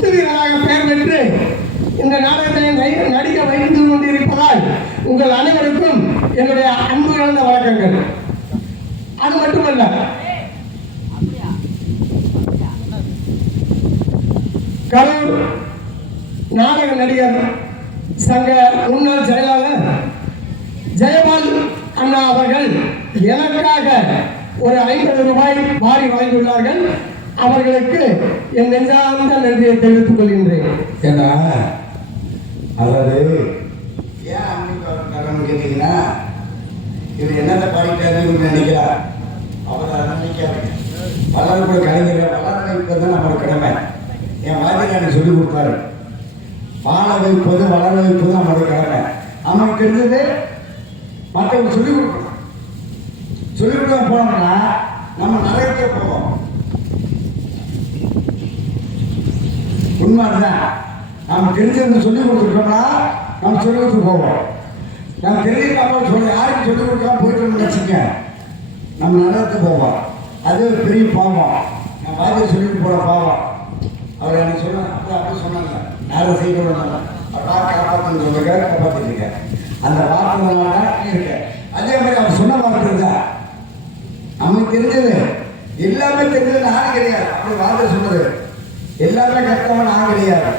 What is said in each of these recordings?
முத்து வீரராக பெயர் பெற்று இந்த நாடகத்தை நடிக்க வைத்து கொண்டிருப்பதால் உங்கள் அனைவருக்கும் என்னுடைய அன்பு கலந்த வணக்கங்கள். அது மட்டுமல்ல. கரூர் நாடக நடிகர் சங்க முன்னாள் செயலாளர் ஜெயபால் அண்ணா அவர்கள் எனக்காக ஒரு ஐம்பது ரூபாய் வாரி வழங்கியுள்ளார்கள் அவர்களுக்கு என் நெஞ்சார்ந்த நன்றியை தெரிவித்துக் கொள்கின்றேன். ஏன்னா அதாவது ஏன் அன்னைக்கு கேட்டீங்கன்னா இது என்னத்தை பாடிட்டாருன்னு நினைக்கிறா? அவர் அதை நினைக்காரு கூட கலைஞர் வளர வைப்பது தான் நம்மளோட கடமை. என் மாதிரி எனக்கு சொல்லிக் கொடுத்தாரு. வாழ வைப்பது வளர வைப்பது நம்மளோட கடமை. அவனுக்கு இருந்தது மற்றவங்க சொல்லிக் கொடுக்கணும். சொல்லிக் கொடுக்க போனோம்னா நம்ம நிறைய போவோம். உண்மை நம்ம நாம் தெரிஞ்சவங்க சொல்லி கொடுத்துருக்கோம்னா நம்ம சொல்லி கொடுத்து போவோம் நம்ம தெரிஞ்சுக்காம சொல்லி யாருக்கு சொல்லி கொடுக்காம போயிட்டோம்னு வச்சுங்க. நம்ம நல்லது போவோம். அது ஒரு பெரிய பாவம். நான் வாத்திய சொல்லிட்டு போகிற பாவம். அவர் எனக்கு சொன்னாங்க அப்படி அப்படி சொன்னாங்க. நேரம் செய்ய அவர் அப்பா காப்பாற்றுன்னு சொல்லுங்க காப்பாற்றிருக்க அந்த வார்த்தைனால இருக்க அதே மாதிரி அவர் சொன்ன வார்த்தை இருந்தா நமக்கு தெரிஞ்சது. எல்லாமே தெரிஞ்சது நானும் கிடையாது. அப்படி வார்த்தை சொன்னது. எல்லாமே கஷ்டமா நான் கிடையாது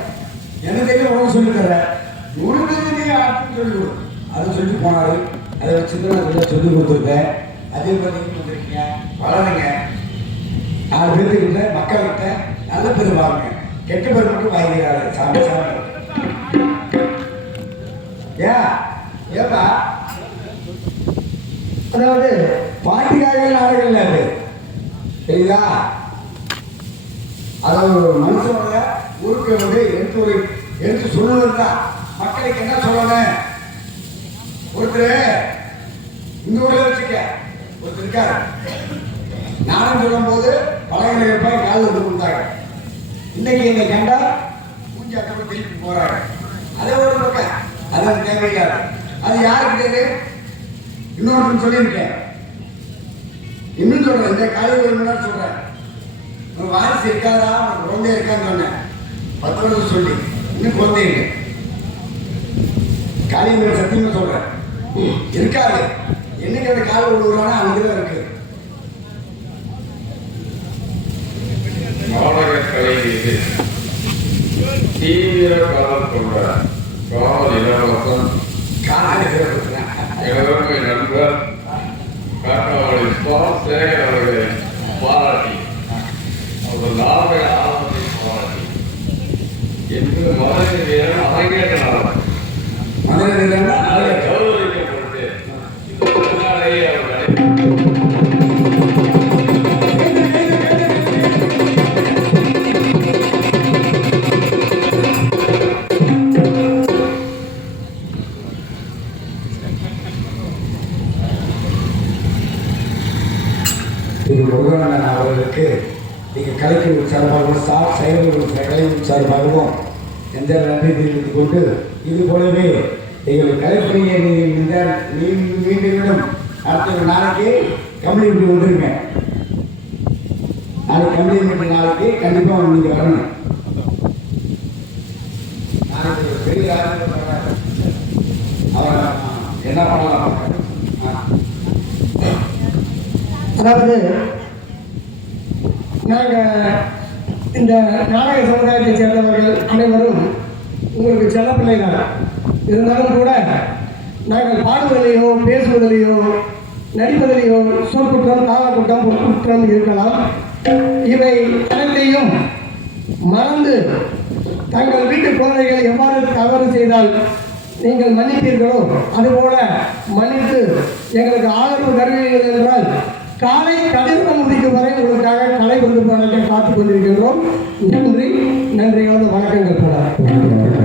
எனக்கு தெரிஞ்ச உடம்பு சொல்லி தர்றேன் உனக்கு நீ ஆட்டும் சொல்லி கொடு. அதை சொல்லி போனாரு. அதை வச்சு தான் நான் சொல்லி கொடுத்துருக்கேன். அதே மாதிரி நீங்க வந்திருக்கீங்க. வளருங்க. நாலு பேர்த்துக்கிட்ட மக்கள்கிட்ட நல்ல பேர் வாங்க கெட்ட பேர் மட்டும் வாங்கிறாரு சாமி சாமி. ஏன் ஏப்பா? அதாவது பாட்டிக்காக நாடுகள் இல்லை அது. சரிங்களா அதாவது ஒரு மனுஷனோட ஊருக்கு வந்து எடுத்து ஒரு எடுத்து சொல்லுவது தான் மக்களுக்கு என்ன சொல்லணும் ஒருத்தர் இந்த ஊரில் வச்சுக்க. ஒருத்தர் இருக்காரு. நானும் சொல்லும்போது பழகின இருப்பேன் காலில் வந்து கொடுத்தாங்க இன்னைக்கு என்னை கண்டா மூஞ்சி அந்த பக்கம் திருப்பி போறாங்க அதே ஒரு பக்கம். அது எனக்கு தேவையில்லாது. அது யாருக்கிட்டே இன்னொருத்தன் சொல்லியிருக்கேன். இன்னும் சொல்றேன். இந்த காலையில் ஒரு மணி நேரம் சொல்றேன் உன் வாரிசு இருக்காதா உனக்கு குழந்தை இருக்கான்னு சொன்னேன் பத்து வருஷம் சொல்லி இன்னும் குழந்தை இல்லை. காலையில் சத்தியமா சொல்றேன் இருக்காது என்னைக்கு அந்த கால் விழுவுறானோ அன்னைக்கு தான் இருக்கு. நாடகக்கலை மீது தீவிர எங்கள் கலைப்பணியை நீங்கள் மீண்டும் மீண்டும் அடுத்த ஒரு நாளைக்கு கம்ப்ளீட் வந்துருங்க நாளைக்கு கம்ப்ளீட் நாளைக்கு கண்டிப்பாக நீங்கள் வரணும் நாளைக்கு பெரிய ஆளுநர் வர்றாரு. என்ன பண்ணலாம் ஆ. அதாவது நாங்கள் இந்த நாடக சமுதாயத்தைச் சேர்ந்தவர்கள் அனைவரும் உங்களுக்கு செல்ல பிள்ளைகள் இருந்தாலும் கூட நாங்கள் பாடுவதிலேயோ பேசுவதிலேயோ நடிப்பதிலேயோ சொற்குற்றம் தாவக்குற்றம் பொற்குற்றம் இருக்கலாம் இவை அனைத்தையும் மறந்து தங்கள் வீட்டு குழந்தைகள் எவ்வாறு தவறு செய்தால் நீங்கள் மன்னிப்பீர்களோ அதுபோல மன்னித்து எங்களுக்கு ஆதரவு தருவீர்கள் என்றால் காலை கதிர்வம் முடிக்கும் வரை உங்களுக்காக கலை கொண்டு படைக்க காத்துக் கொண்டிருக்கின்றோம் நன்றி நன்றிகளோடு வணக்கங்கள் பல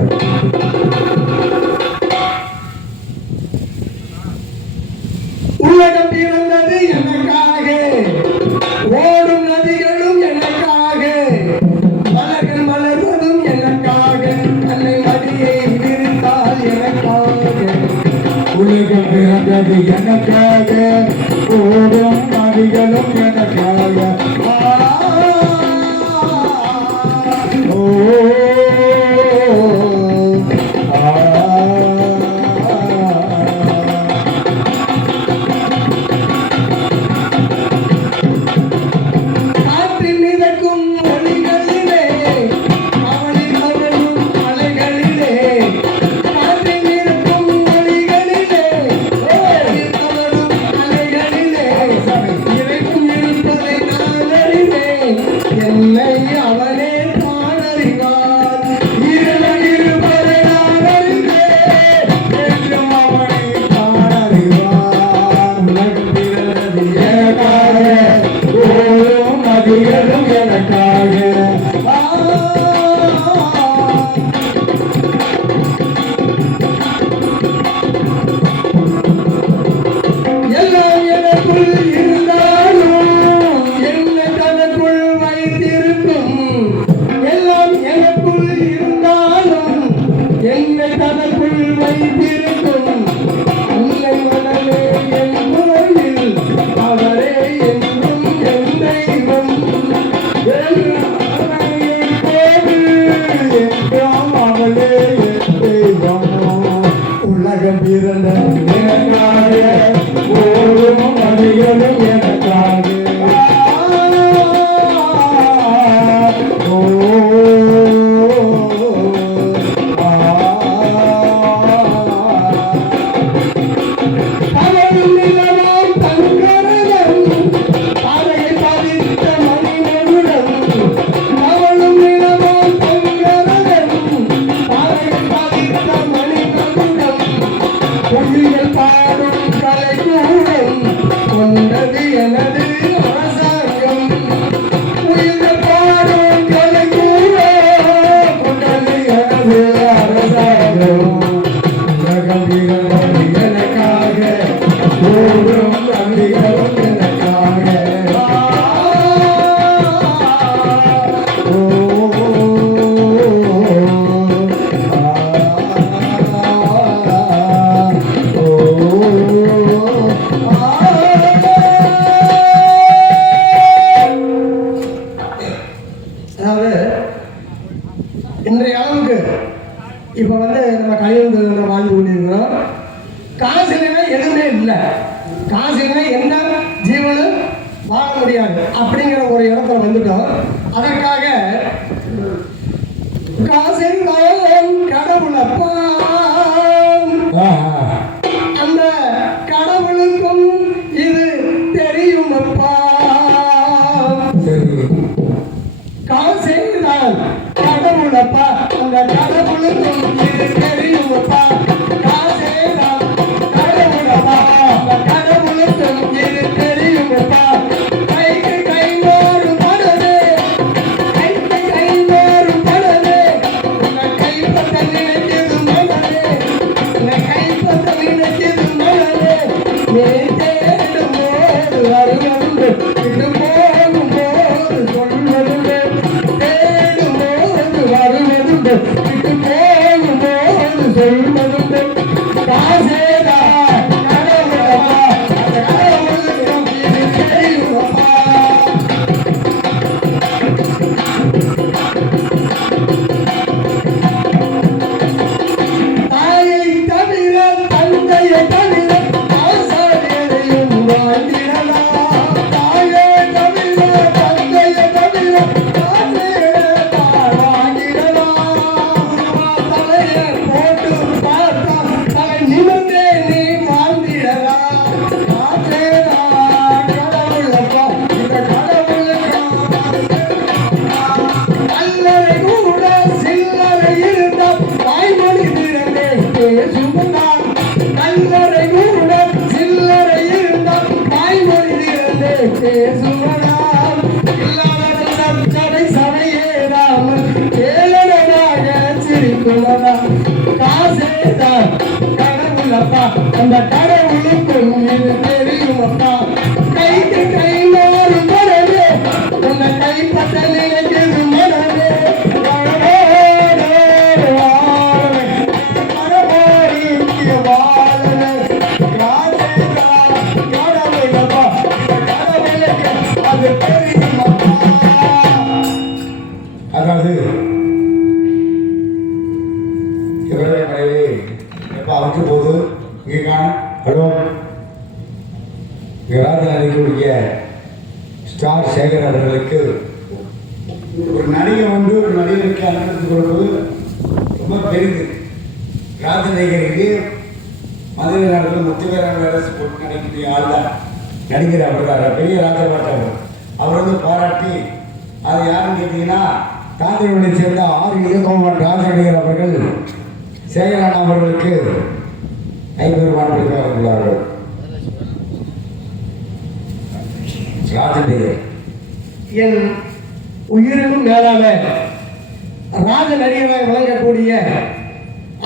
ராஜ நடிகராக வழங்கக்கூடிய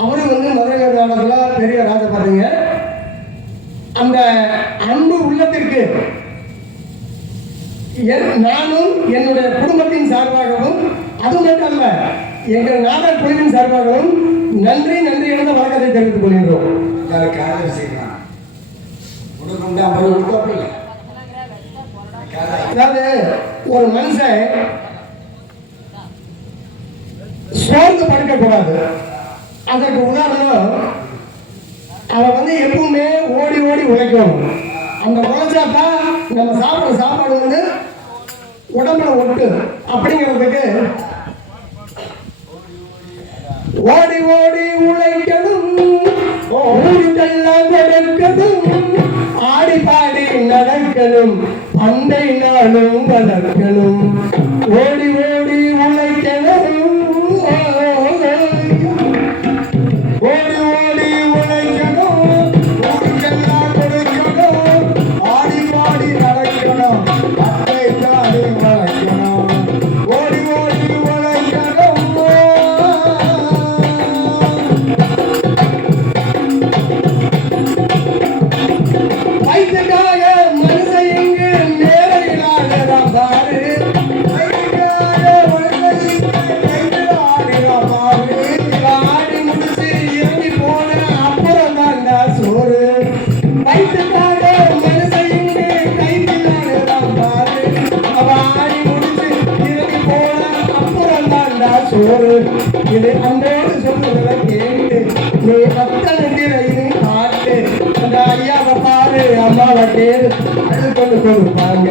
அவரும் வந்து மதுரை நாடகத்தில் பெரிய ராஜ பார்த்தீங்க அந்த அன்பு உள்ளத்திற்கு நானும் என்னுடைய குடும்பத்தின் சார்பாகவும் அது மட்டும் அல்ல எங்கள் நாடர் குழுவின் சார்பாகவும் நன்றி நன்றி என்ற வணக்கத்தை தெரிவித்துக் கொள்கின்றோம். அதாவது ஒரு மனுஷன் சோர்ந்து படுக்கக்கூடாது அதற்கு உதாரணம் அவன் வந்து எப்பவுமே ஓடி ஓடி உழைக்கணும் அந்த உழைச்சாதான் நம்ம சாப்பிட்ற சாப்பாடு வந்து உடம்புல ஒட்டு. அப்படிங்கிறதுக்கு ஓடி ஓடி உழைக்கணும். ஊருக்கெல்லாம் நடக்கணும் ஆடி பாடி நடக்கணும். பந்தை நாளும் வளர்க்கணும். ஓடி ஓடி உழைக்கணும். கொடுப்பாங்க.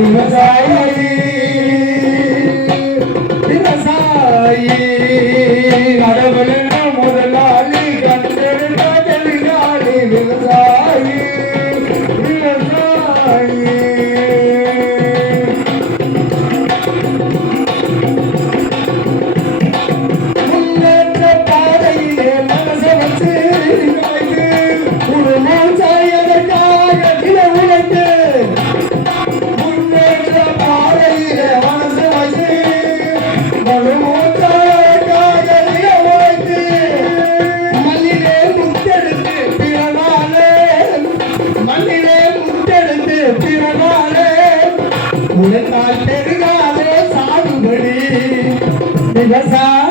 你们在。Bebasa.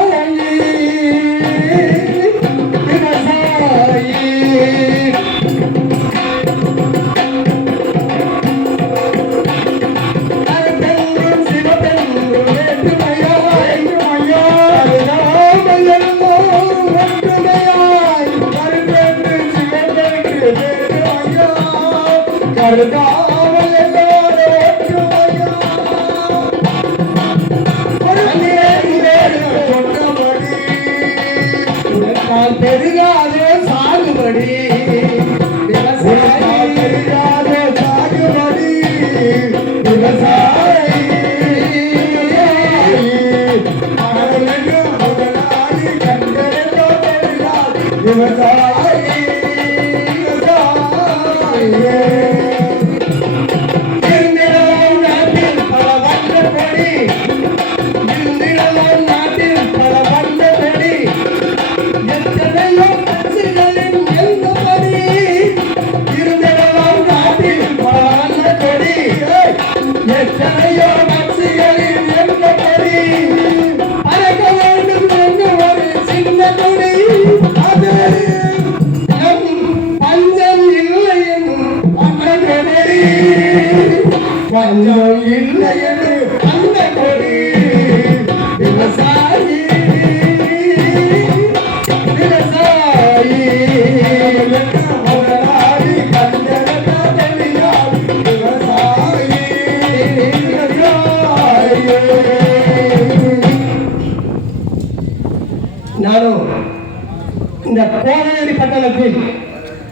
இந்த கோவேரி பட்டணத்தில்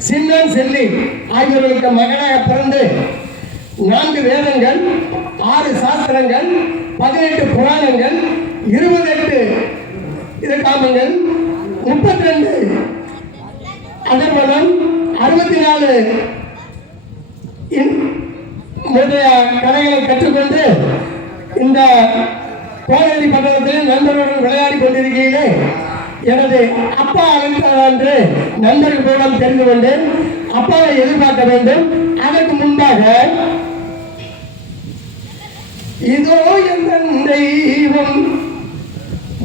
சின்னன் செல்லி ஆகியோர்களுக்கு மகனாக பிறந்து நான்கு வேதங்கள் ஆறு சாஸ்திரங்கள் பதினெட்டு புராணங்கள் இருபது எட்டு இது காமங்கள் முப்பத்தி ரெண்டு அதர்மனம் அறுபத்தி நாலு முதலிய கலைகளை கற்றுக்கொண்டு இந்த கோவேரி பட்டணத்தில் நண்பர்களுடன் விளையாடி கொண்டிருக்கையிலே எனது அப்பா அழைத்தார் என்று நண்பர்கள் மூலம் தெரிந்து கொண்டு அப்பாவை எதிர்பார்க்க வேண்டும். அதற்கு முன்பாக இதோ என் தெய்வம்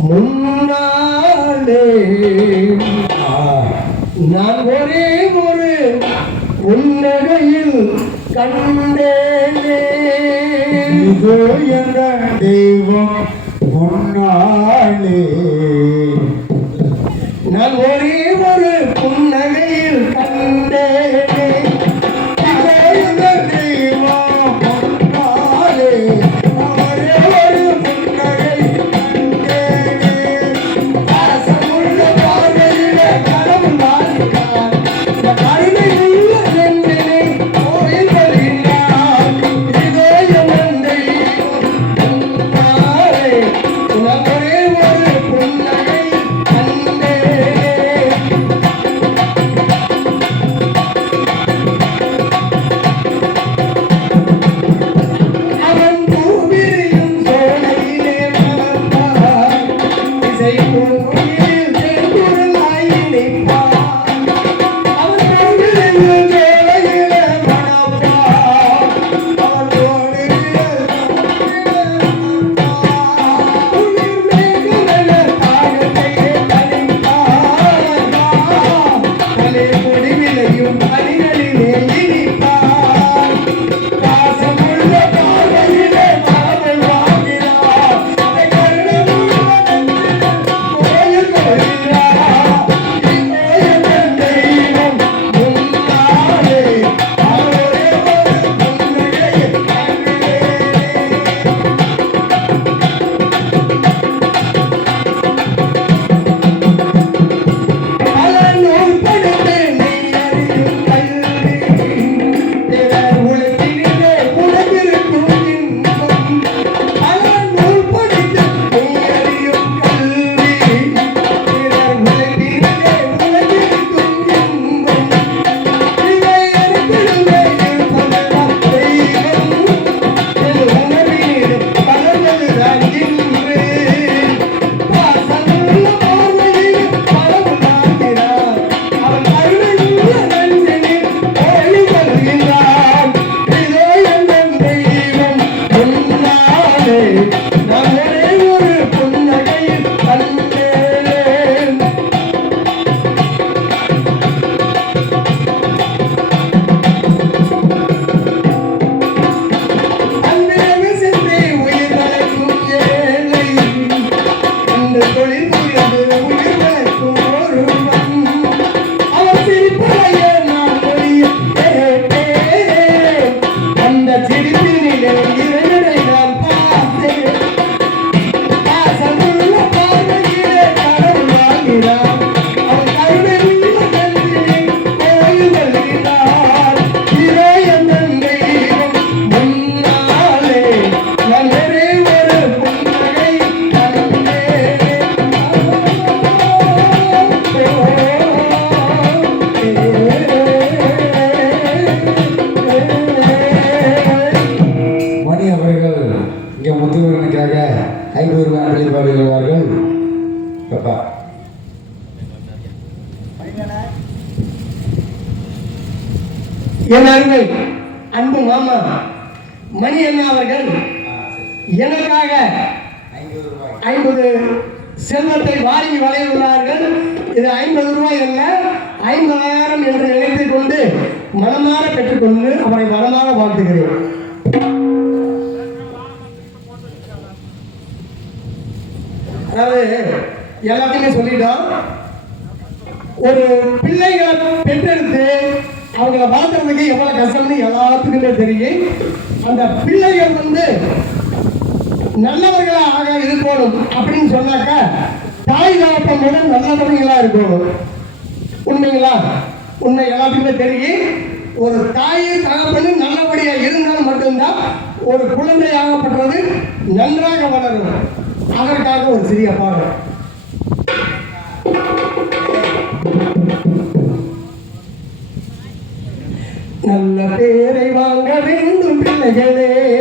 முன்னாலே. நான் ஒரே ஒரு உன்னகையில் கண்டேனே. இதோ என் தெய்வம் முன்னாலே. குடும்பத்தை வாரி வளையுள்ளார்கள் இது ஐம்பது ரூபாய் அல்ல ஐம்பதாயிரம் என்று நினைத்து கொண்டு மனமாக பெற்றுக்கொண்டு அவரை மனமாக வாழ்த்துகிறேன். அதாவது எல்லாத்தையுமே சொல்லிட்டோம் ஒரு பிள்ளைகளை பெற்றெடுத்து அவங்கள வாழ்த்துறதுக்கு எவ்வளவு கஷ்டம்னு எல்லாத்துக்குமே தெரியும். அந்த பிள்ளைகள் வந்து நல்லவர்களாக ஆக இருக்கணும் அப்படின்னு சொன்னாக்கா தாய் தகப்பன் முதல் நல்லவர்களா இருக்கணும். உண்மைங்களா? உண்மை எல்லாத்துக்குமே தெரியும். ஒரு தாயை தகப்பது நல்லபடியா இருந்தால் மட்டும்தான் ஒரு குழந்தையாகப்பட்டது நன்றாக வளரும். அதற்காக ஒரு சிறிய பாடம் நல்ல பேரை வாங்க வேண்டும் பிள்ளைகளே.